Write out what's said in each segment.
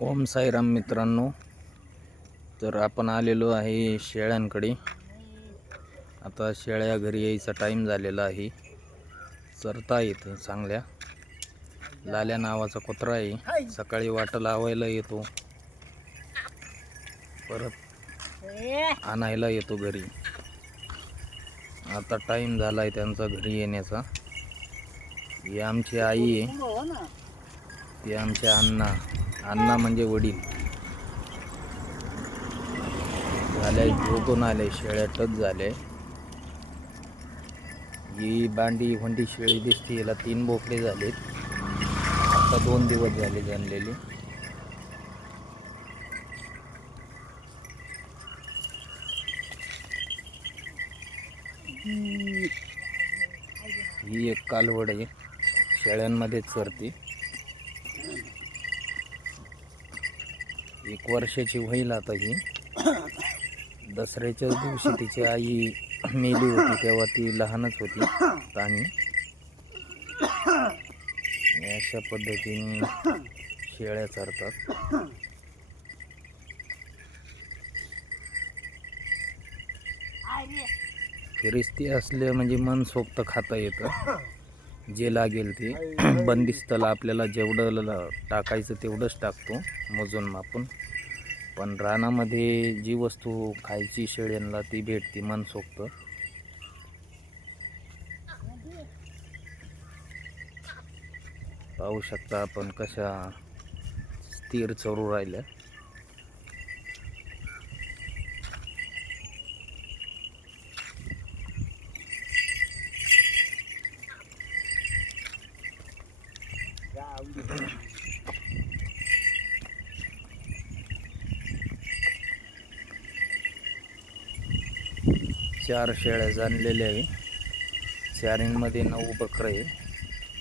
ओम साईराम मित्रांनो, तर आपण आलेलो आहे शेळ्यांकडे. आता शेळ्या घरी यायचा टाईम झालेला आहे. चरता येतं चांगल्या. लाल्या नावाचा कुत्रा आहे, सकाळी वाट लावायला येतो, परत आणायला येतो घरी. आता टाईम झाला आहे त्यांचा घरी येण्याचा. ही आमची आई आहे, ती आमचे अण्णा म्हणजे वडील. झाले झोपून आले, शेळ्या टच झाले. ही बांडी हुंडी शेळी दिसते, याला 3 बोकडे झालेत. आता 2 दिवस झाले जणलेली. ही एक कालवड आहे, शेळ्यांमध्ये चरते. 1 वर्षाची होईल आता ही. दसऱ्याच्या दिवशी तिची आई मेली होती, तेव्हा ती लहानच होती आणि अशा पद्धतीने शेळ्या चरतात. फिरिस्ती असले म्हणजे मन सोक्त खाता येतं, जे लागेल ते. बंदिस्तला आपल्याला जेवढं टाकायचं तेवढंच टाकतो, मोजून मापून. पण रानामध्ये जी वस्तू खायची शेळ्यांना ती भेटते मनसोक्त. पाहू शकता आपण कशा स्थिर चरू राहिल्या. चार शेळ्या जाणलेल्या आहे. चारींमध्ये 9 बकरं आहे.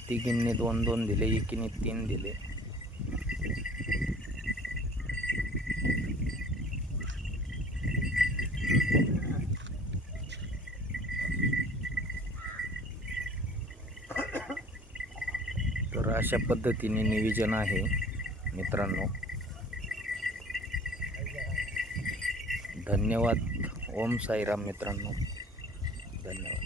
तिघींनी 2-2 दिले, एकीने 3 दिले. तर अशा पद्धतीने नियोजन आहे मित्रांनो. धन्यवाद. ओम साईराम मित्रांनो, धन्यवाद.